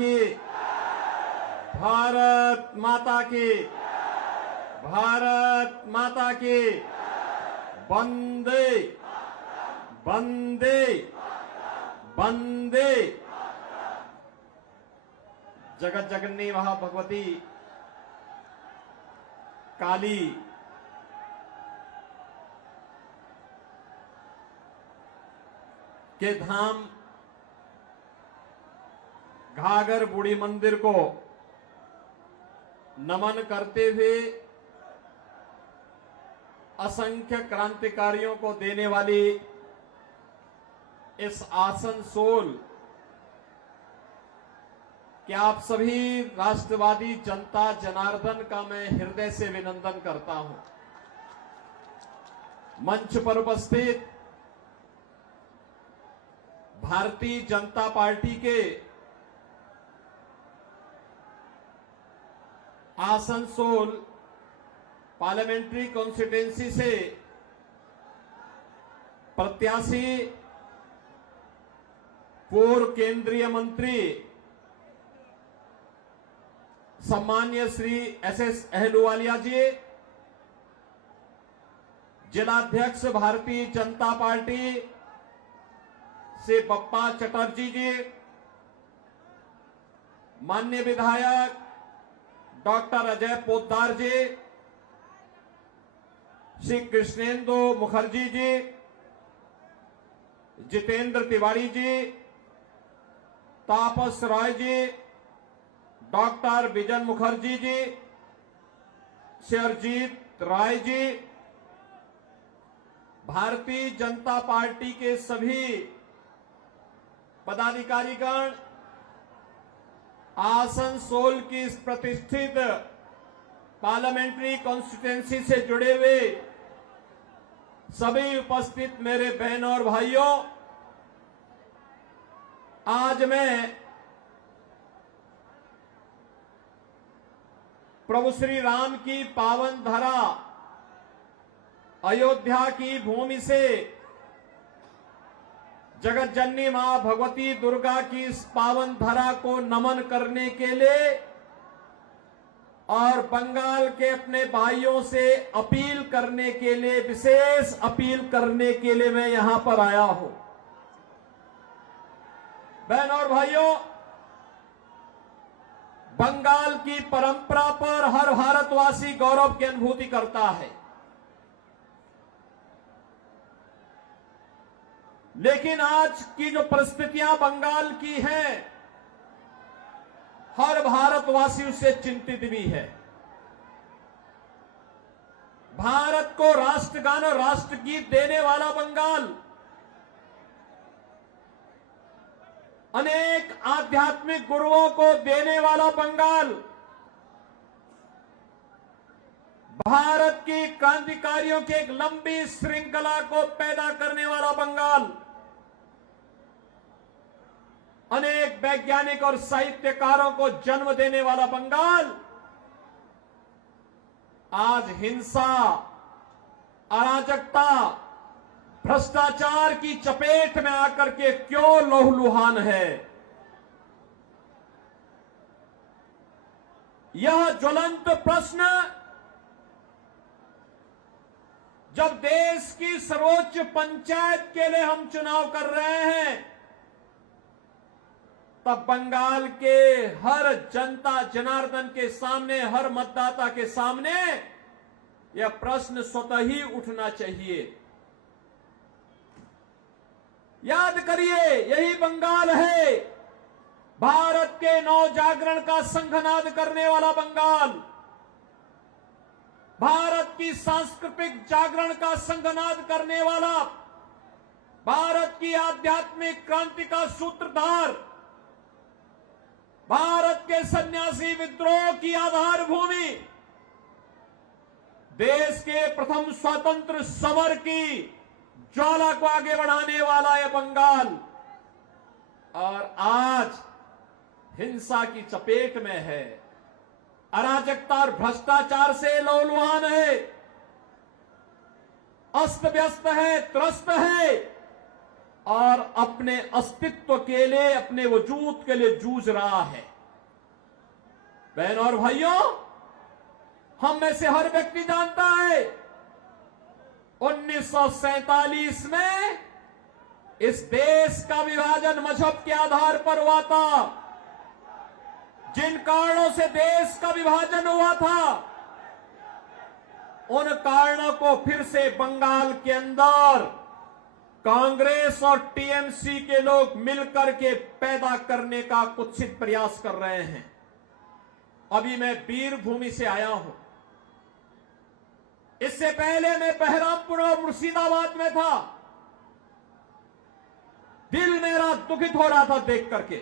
की, भारत माता की, भारत माता की। वंदे वंदे वंदे। जगत जगन्नी महाभगवती काली के धाम घाघर बूढ़ी मंदिर को नमन करते हुए असंख्य क्रांतिकारियों को देने वाली इस आसनसोल कि आप सभी राष्ट्रवादी जनता जनार्दन का मैं हृदय से अभिनंदन करता हूं। मंच पर उपस्थित भारतीय जनता पार्टी के आसनसोल पार्लियामेंट्री कॉन्स्टिट्यूंसी से प्रत्याशी पूर्व केंद्रीय मंत्री सम्मान्य श्री एस अहलुवालिया जी, जिलाध्यक्ष भारतीय जनता पार्टी से बप्पा चटर्जी जी, माननीय विधायक डॉक्टर अजय पोद्दार जी, श्री कृष्णेंदु मुखर्जी जी, जितेंद्र तिवारी जी, तापस राय जी, डॉक्टर बिजन मुखर्जी जी, शेरजीत राय जी, भारतीय जनता पार्टी के सभी पदाधिकारीगण, आसनसोल की इस प्रतिष्ठित पार्लियामेंट्री कॉन्स्टिट्यूंसी से जुड़े हुए सभी उपस्थित मेरे बहनों और भाइयों, आज मैं प्रभु श्री राम की पावन धरा अयोध्या की भूमि से जगत जननी मां भगवती दुर्गा की इस पावन धरा को नमन करने के लिए और बंगाल के अपने भाइयों से अपील करने के लिए, विशेष अपील करने के लिए मैं यहां पर आया हूं। बहनों और भाइयों, बंगाल की परंपरा पर हर भारतवासी गौरव की अनुभूति करता है, लेकिन आज की जो परिस्थितियां बंगाल की हैं, हर भारतवासी उससे चिंतित भी है। भारत को राष्ट्रगान और राष्ट्रगीत देने वाला बंगाल, अनेक आध्यात्मिक गुरुओं को देने वाला बंगाल, भारत की क्रांतिकारियों की एक लंबी श्रृंखला को पैदा करने वाला बंगाल, अनेक वैज्ञानिक और साहित्यकारों को जन्म देने वाला बंगाल, आज हिंसा, अराजकता, भ्रष्टाचार की चपेट में आकर के क्यों लहूलुहान है। यह ज्वलंत प्रश्न जब देश की सर्वोच्च पंचायत के लिए हम चुनाव कर रहे हैं, तब बंगाल के हर जनता जनार्दन के सामने, हर मतदाता के सामने यह प्रश्न स्वतः ही उठना चाहिए। याद करिए, यही बंगाल है भारत के नव जागरण का संघनाद करने वाला बंगाल, भारत की सांस्कृतिक जागरण का संघनाद करने वाला, भारत की आध्यात्मिक क्रांति का सूत्रधार, भारत के सन्यासी विद्रोह की आधार भूमि, देश के प्रथम स्वतंत्र समर की ज्वाला को आगे बढ़ाने वाला है बंगाल, और आज हिंसा की चपेट में है, अराजकता और भ्रष्टाचार से लहूलुहान है, अस्त व्यस्त है, त्रस्त है। और अपने अस्तित्व के लिए, अपने वजूद के लिए जूझ रहा है। बहनों और भाइयों, हम में से हर व्यक्ति जानता है 1947 में इस देश का विभाजन मजहब के आधार पर हुआ था। जिन कारणों से देश का विभाजन हुआ था, उन कारणों को फिर से बंगाल के अंदर कांग्रेस और टीएमसी के लोग मिलकर के पैदा करने का कुत्सित प्रयास कर रहे हैं। अभी मैं वीरभूमि से आया हूं। इससे पहले मैं बहरामपुर और मुर्शिदाबाद में था। दिल मेरा दुखित हो रहा था देख करके।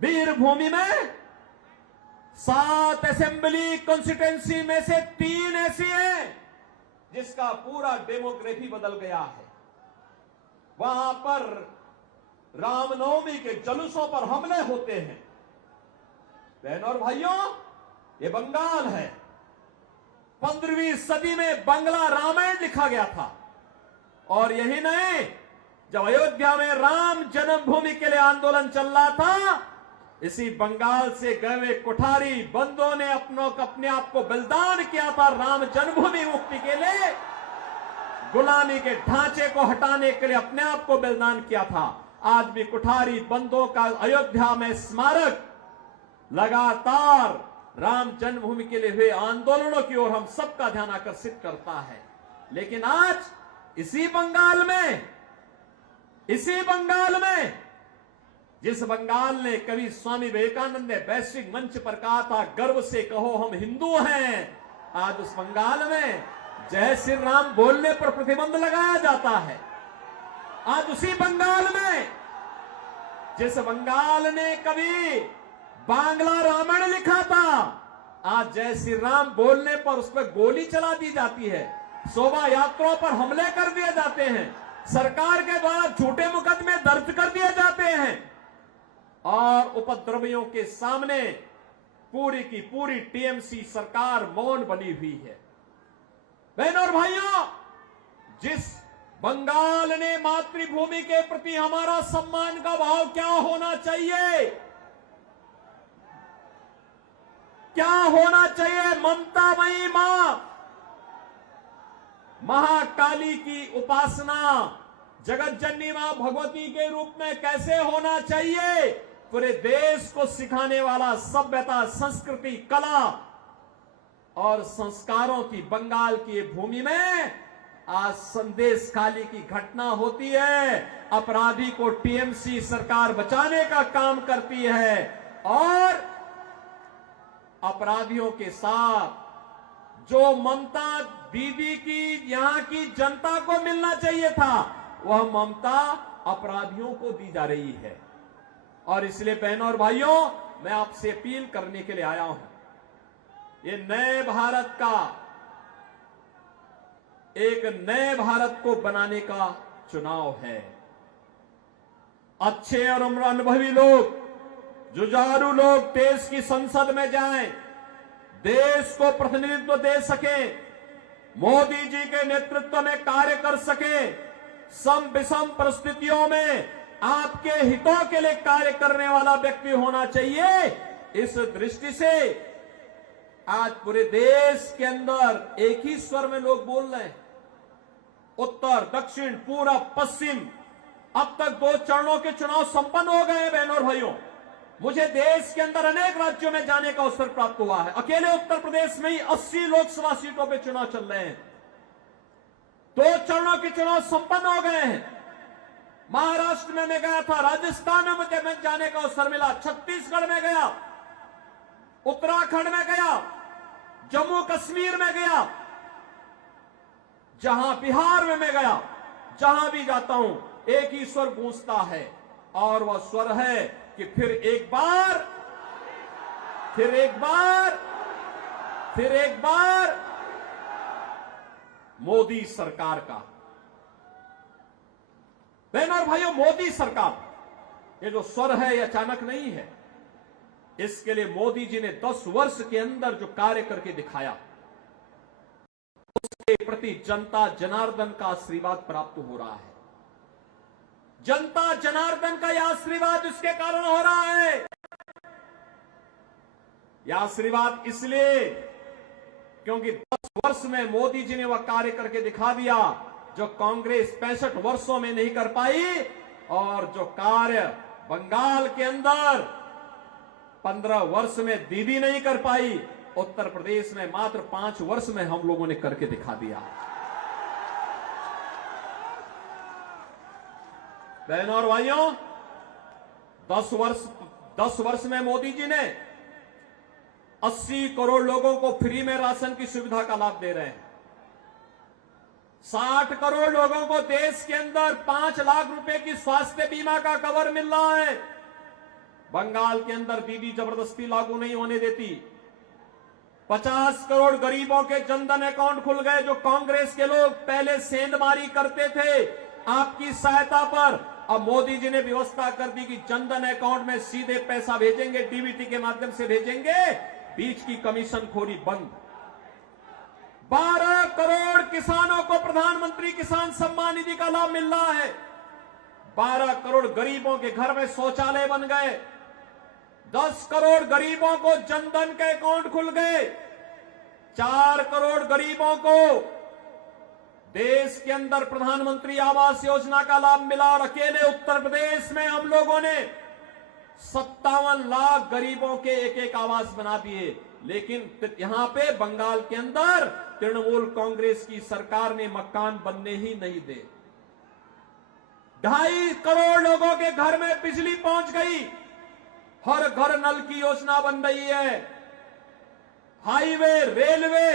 वीरभूमि में 7 असेंबली कॉन्स्टिट्यूंसी में से 3 ऐसी हैं जिसका पूरा डेमोग्राफी बदल गया है। वहां पर रामनवमी के जुलूसों पर हमले होते हैं। बहनों और भाइयों, ये बंगाल है। 15वीं सदी में बंगला रामायण लिखा गया था। और यही नहीं, जब अयोध्या में राम जन्मभूमि के लिए आंदोलन चल रहा था, इसी बंगाल से गए हुए कुठारी बंदों ने अपने आप को बलिदान किया था राम जन्मभूमि मुक्ति के लिए। गुलामी के ढांचे को हटाने के लिए अपने आप को बलिदान किया था। आज भी कुठारी बंदों का अयोध्या में स्मारक लगातार राम जन्मभूमि के लिए हुए आंदोलनों की ओर हम सबका ध्यान आकर्षित करता है। लेकिन आज इसी बंगाल में जिस बंगाल ने कभी स्वामी विवेकानंद ने वैश्विक मंच पर कहा था, गर्व से कहो हम हिंदू हैं, आज उस बंगाल में जय श्री राम बोलने पर प्रतिबंध लगाया जाता है। आज उसी बंगाल में जिस बंगाल ने कभी बांग्ला रामायण लिखा था, आज जय श्री राम बोलने पर उस पर गोली चला दी जाती है। शोभा यात्राओं पर हमले कर दिए जाते हैं। सरकार के द्वारा झूठे मुकदमे दर्ज कर दिए जाते हैं। और उपद्रवियों के सामने पूरी की पूरी टीएमसी सरकार मौन बनी हुई है। बहनों और भाइयों, जिस बंगाल ने मातृभूमि के प्रति हमारा सम्मान का भाव क्या होना चाहिए, क्या होना चाहिए? ममतामयी मां महाकाली की उपासना जगत जननी मां भगवती के रूप में कैसे होना चाहिए, पूरे देश को सिखाने वाला सभ्यता, संस्कृति, कला और संस्कारों की बंगाल की भूमि में आज संदेश खाली की घटना होती है। अपराधी को टीएमसी सरकार बचाने का काम करती है और अपराधियों के साथ जो ममता दीदी की यहां की जनता को मिलना चाहिए था, वह ममता अपराधियों को दी जा रही है। और इसलिए बहनों और भाइयों, मैं आपसे अपील करने के लिए आया हूं। ये नए भारत का, एक नए भारत को बनाने का चुनाव है। अच्छे और अनुभवी लोग, जुझारू लोग देश की संसद में जाएं, देश को प्रतिनिधित्व दे सके, मोदी जी के नेतृत्व में कार्य कर सके, सम विषम परिस्थितियों में आपके हितों के लिए कार्य करने वाला व्यक्ति होना चाहिए। इस दृष्टि से आज पूरे देश के अंदर एक ही स्वर में लोग बोल रहे हैं। उत्तर, दक्षिण, पूरब, पश्चिम, अब तक 2 चरणों के चुनाव संपन्न हो गए हैं। बहनों और भाइयों, मुझे देश के अंदर अनेक राज्यों में जाने का अवसर प्राप्त हुआ है। अकेले उत्तर प्रदेश में ही 80 लोकसभा सीटों पे चुनाव चल रहे हैं। 2 चरणों के चुनाव संपन्न हो गए हैं। महाराष्ट्र में मैं गया था, राजस्थान में मुझे जाने का अवसर मिला, छत्तीसगढ़ में गया, उत्तराखंड में गया, जम्मू कश्मीर में गया, जहां बिहार में मैं गया, जहां भी जाता हूं एक ही स्वर गूंजता है और वह स्वर है कि फिर एक बार मोदी सरकार का। बहनों और भाइयों, मोदी सरकार, ये जो स्वर है ये अचानक नहीं है। इसके लिए मोदी जी ने 10 वर्ष के अंदर जो कार्य करके दिखाया, उसके प्रति जनता जनार्दन का आशीर्वाद प्राप्त हो रहा है। जनता जनार्दन का यह आशीर्वाद इसके कारण हो रहा है। यह आशीर्वाद इसलिए क्योंकि 10 वर्ष में मोदी जी ने वह कार्य करके दिखा दिया जो कांग्रेस 65 वर्षों में नहीं कर पाई, और जो कार्य बंगाल के अंदर 15 वर्ष में दीदी नहीं कर पाई, उत्तर प्रदेश में मात्र 5 वर्ष में हम लोगों ने करके दिखा दिया। बहनों और भाइयों, 10 वर्ष में मोदी जी ने 80 करोड़ लोगों को फ्री में राशन की सुविधा का लाभ दे रहे हैं। 60 करोड़ लोगों को देश के अंदर 5 लाख रुपए की स्वास्थ्य बीमा का कवर मिल रहा है। बंगाल के अंदर दीदी जबरदस्ती लागू नहीं होने देती। 50 करोड़ गरीबों के जनधन अकाउंट खुल गए। जो कांग्रेस के लोग पहले सेंधमारी करते थे आपकी सहायता पर, अब मोदी जी ने व्यवस्था कर दी कि जनधन अकाउंट में सीधे पैसा भेजेंगे, डीबीटी के माध्यम से भेजेंगे, बीच की कमीशन खोरी बंद। 12 करोड़ किसानों को प्रधानमंत्री किसान सम्मान निधि का लाभ मिल रहा है। 12 करोड़ गरीबों के घर में शौचालय बन गए। 10 करोड़ गरीबों को जनधन के अकाउंट खुल गए। 4 करोड़ गरीबों को देश के अंदर प्रधानमंत्री आवास योजना का लाभ मिला, और अकेले उत्तर प्रदेश में हम लोगों ने 57 लाख गरीबों के एक आवास बना दिए। लेकिन यहां पे बंगाल के अंदर तृणमूल कांग्रेस की सरकार ने मकान बनने ही नहीं दे। 2.5 करोड़ लोगों के घर में बिजली पहुंच गई। हर घर नल की योजना बन रही है। Highway, railway,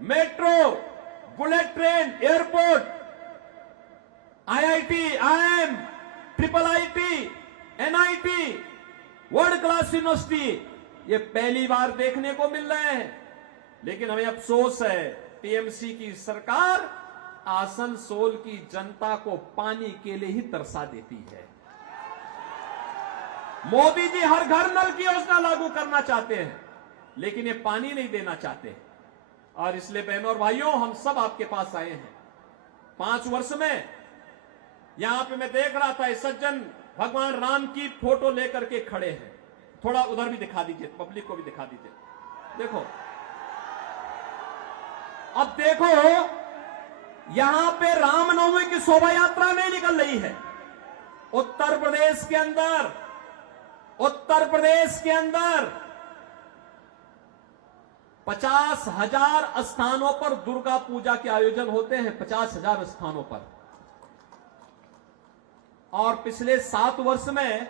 metro, bullet train, airport, IIT, IIM, triple IT, NIT, world class university, ये पहली बार देखने को मिल रहे हैं। लेकिन हमें अफसोस है, टीएमसी की सरकार आसनसोल की जनता को पानी के लिए ही तरसा देती है। मोदी जी हर घर नल की योजना लागू करना चाहते हैं, लेकिन ये पानी नहीं देना चाहते। और इसलिए बहनों और भाइयों, हम सब आपके पास आए हैं। 5 वर्ष में यहां पे मैं देख रहा था, सज्जन भगवान राम की फोटो लेकर के खड़े हैं। थोड़ा उधर भी दिखा दीजिए, पब्लिक को भी दिखा दीजिए। देखो, अब देखो, यहां पे रामनवमी की शोभा यात्रा नहीं निकल रही है। उत्तर प्रदेश के अंदर 50,000 स्थानों पर दुर्गा पूजा के आयोजन होते हैं। 50,000 स्थानों पर। और पिछले 7 वर्ष में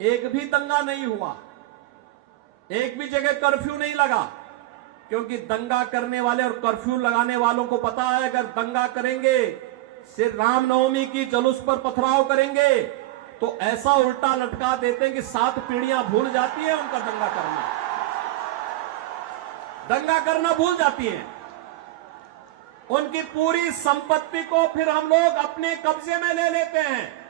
एक भी दंगा नहीं हुआ, एक भी जगह कर्फ्यू नहीं लगा, क्योंकि दंगा करने वाले और कर्फ्यू लगाने वालों को पता है, अगर दंगा करेंगे, सिर्फ रामनवमी की जुलूस पर पथराव करेंगे, तो ऐसा उल्टा लटका देते हैं कि 7 पीढ़ियां भूल जाती है उनका दंगा करना भूल जाती है। उनकी पूरी संपत्ति को फिर हम लोग अपने कब्जे में ले लेते हैं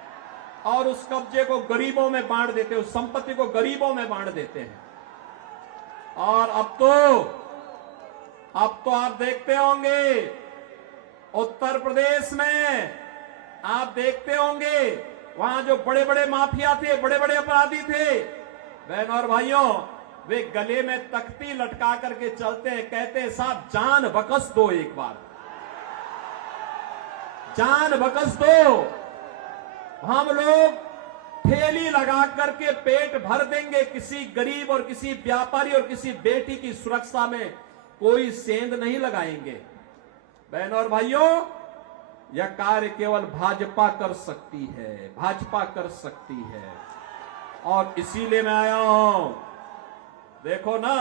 और उस कब्जे को गरीबों में बांट देते हैं, उस संपत्ति को गरीबों में बांट देते हैं। और अब तो आप देखते होंगे, उत्तर प्रदेश में आप देखते होंगे, वहां जो बड़े बड़े माफिया थे, बड़े बड़े अपराधी थे, बहनों और भाइयों, वे गले में तख्ती लटका करके चलते हैं, कहते हैं साहब जान बख्श दो, एक बार जान बख्श दो, हम लोग ठेली लगा करके पेट भर देंगे। किसी गरीब और किसी व्यापारी और किसी बेटी की सुरक्षा में कोई सेंध नहीं लगाएंगे। बहनों और भाइयों, यह कार्य केवल भाजपा कर सकती है, भाजपा कर सकती है। और इसीलिए मैं आया हूं। देखो ना,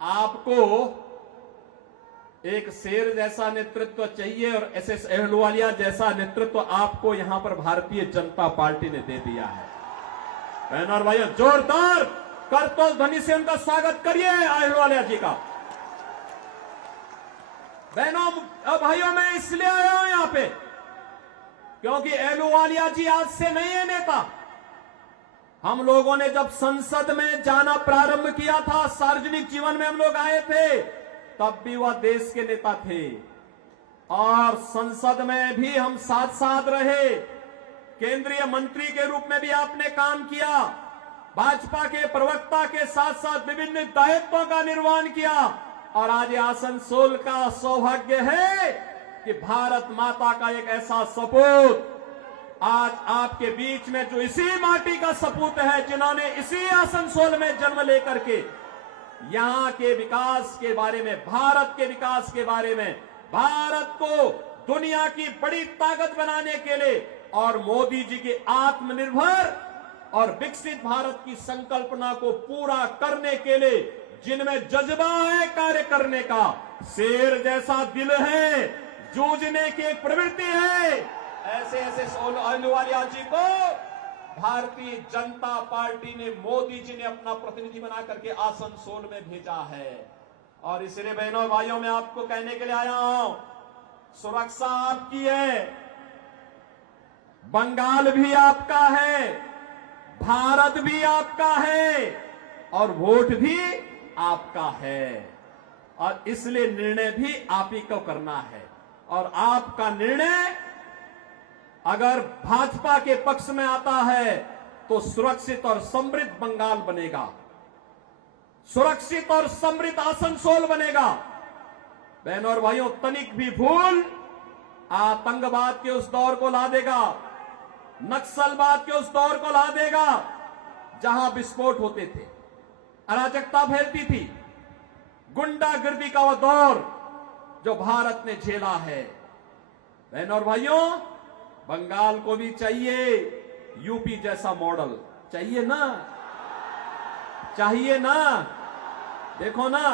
आपको एक शेर जैसा नेतृत्व चाहिए और एसएस अहलुवालिया जैसा नेतृत्व आपको यहां पर भारतीय जनता पार्टी ने दे दिया है। बहनों और भाइयों, जोरदार करतोल ध्वनि से उनका स्वागत करिए अहलुवालिया जी का। बहनों और भाइयों, मैं इसलिए आया हूं यहां पे क्योंकि अहलुवालिया जी आज से नहीं है नेता। हम लोगों ने जब संसद में जाना प्रारंभ किया था, सार्वजनिक जीवन में हम लोग आए थे, तब भी वह देश के नेता थे और संसद में भी हम साथ साथ रहे। केंद्रीय मंत्री के रूप में भी आपने काम किया, भाजपा के प्रवक्ता के साथ साथ विभिन्न दायित्वों का निर्वहन किया और आज आसनसोल का सौभाग्य है कि भारत माता का एक ऐसा सपूत आज आपके बीच में, जो इसी माटी का सपूत है, जिन्होंने इसी आसनसोल में जन्म लेकर के यहां के विकास के बारे में, भारत के विकास के बारे में, भारत को दुनिया की बड़ी ताकत बनाने के लिए और मोदी जी के आत्मनिर्भर और विकसित भारत की संकल्पना को पूरा करने के लिए जिनमें जज्बा है कार्य करने का, शेर जैसा दिल है, जूझने की एक प्रवृत्ति है, ऐसे ऐसे अहलुवालिया जी को भारतीय जनता पार्टी ने, मोदी जी ने अपना प्रतिनिधि बना करके आसनसोल में भेजा है। और इसलिए बहनों और भाइयों, मैं आपको कहने के लिए आया हूं, सुरक्षा आपकी है, बंगाल भी आपका है, भारत भी आपका है और वोट भी आपका है। और इसलिए निर्णय भी आप ही को करना है। और आपका निर्णय अगर भाजपा के पक्ष में आता है तो सुरक्षित और समृद्ध बंगाल बनेगा, सुरक्षित और समृद्ध आसनसोल बनेगा। बहनों और भाइयों, तनिक भी भूल आतंकवाद के उस दौर को ला देगा, नक्सलवाद के उस दौर को ला देगा जहां विस्फोट होते थे, अराजकता फैलती थी, गुंडागर्दी का वह दौर जो भारत ने झेला है। बहनों और भाइयों, बंगाल को भी चाहिए यूपी जैसा मॉडल, चाहिए ना, चाहिए ना। देखो ना,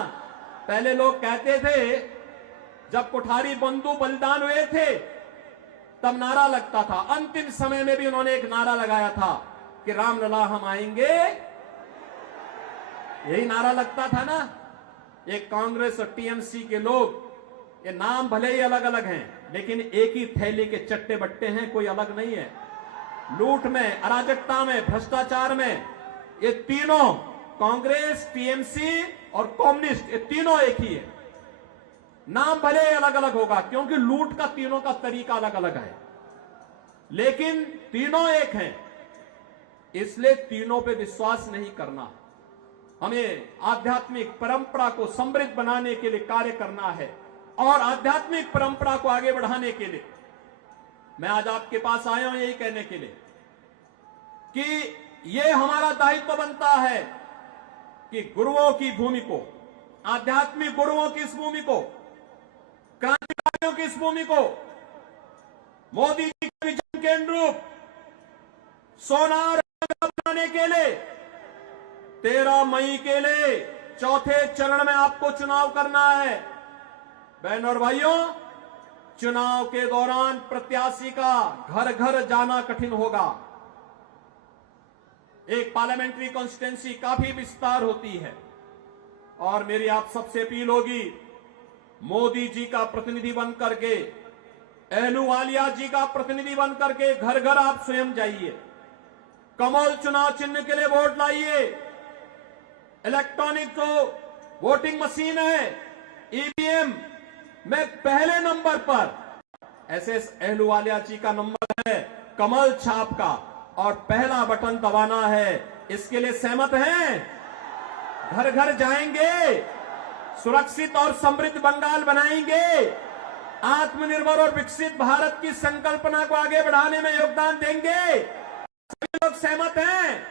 पहले लोग कहते थे, जब कोठारी बंधु बलिदान हुए थे तब नारा लगता था, अंतिम समय में भी उन्होंने एक नारा लगाया था कि रामलला हम आएंगे, यही नारा लगता था ना। एक कांग्रेस और टीएमसी के लोग, ये नाम भले ही अलग अलग हैं लेकिन एक ही थैली के चट्टे बट्टे हैं, कोई अलग नहीं है। लूट में, अराजकता में, भ्रष्टाचार में, ये तीनों, कांग्रेस, टीएमसी और कम्युनिस्ट, ये तीनों एक ही है। नाम भले अलग अलग होगा क्योंकि लूट का तीनों का तरीका अलग अलग है, लेकिन तीनों एक हैं। इसलिए तीनों पे विश्वास नहीं करना, हमें आध्यात्मिक परंपरा को समृद्ध बनाने के लिए कार्य करना है और आध्यात्मिक परंपरा को आगे बढ़ाने के लिए मैं आज आपके पास आया हूं यही कहने के लिए कि ये हमारा दायित्व बनता है कि गुरुओं की भूमि को, आध्यात्मिक गुरुओं की इस भूमि को, क्रांतिकारियों की इस भूमि को, मोदी जी के विजन के अनुरूप सोनार बनाने के लिए 13 मई के लिए चौथे चरण में आपको चुनाव करना है। बहनों और भाइयों, चुनाव के दौरान प्रत्याशी का घर घर जाना कठिन होगा। एक पार्लियामेंट्री कॉन्स्टिट्यूंसी काफी विस्तार होती है और मेरी आप सबसे अपील होगी, मोदी जी का प्रतिनिधि बन करके, अहलुवालिया जी का प्रतिनिधि बन करके घर घर आप स्वयं जाइए, कमल चुनाव चिन्ह के लिए वोट लाइए। इलेक्ट्रॉनिक जो वोटिंग मशीन है, ईवीएम में पहले नंबर पर एसएस अहलुवालिया जी का नंबर है, कमल छाप का, और पहला बटन दबाना है। इसके लिए सहमत हैं? घर घर जाएंगे, सुरक्षित और समृद्ध बंगाल बनाएंगे, आत्मनिर्भर और विकसित भारत की संकल्पना को आगे बढ़ाने में योगदान देंगे। सभी लोग सहमत हैं?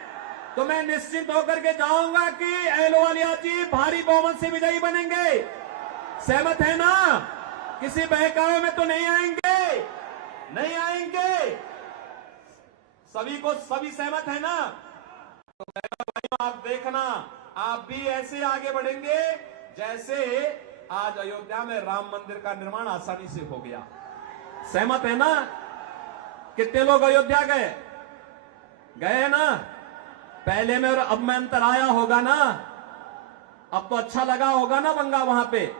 तो मैं निश्चित होकर के जाऊंगा कि अहलुवालिया जी भारी बहुमत से विजयी बनेंगे। सहमत है ना? किसी बहकावे में तो नहीं आएंगे, नहीं आएंगे। सभी सहमत है ना? तो भाइयों, आप देखना, आप भी ऐसे आगे बढ़ेंगे जैसे आज अयोध्या में राम मंदिर का निर्माण आसानी से हो गया। सहमत है ना? कितने लोग अयोध्या गए? गए ना? पहले में और अब में अंतर आया होगा ना? अब तो अच्छा लगा होगा ना बंगा वहां पे।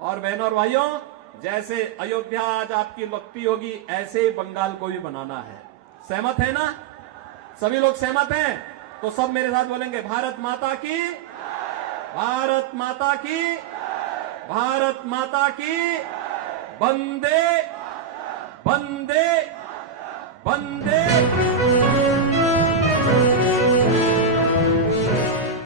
और बहनों और भाइयों, जैसे अयोध्या आज आपकी लगती होगी, ऐसे ही बंगाल को भी बनाना है। सहमत है ना? सभी लोग सहमत हैं? तो सब मेरे साथ बोलेंगे, भारत माता की, भारत माता की, भारत माता की, वंदे वंदे वंदे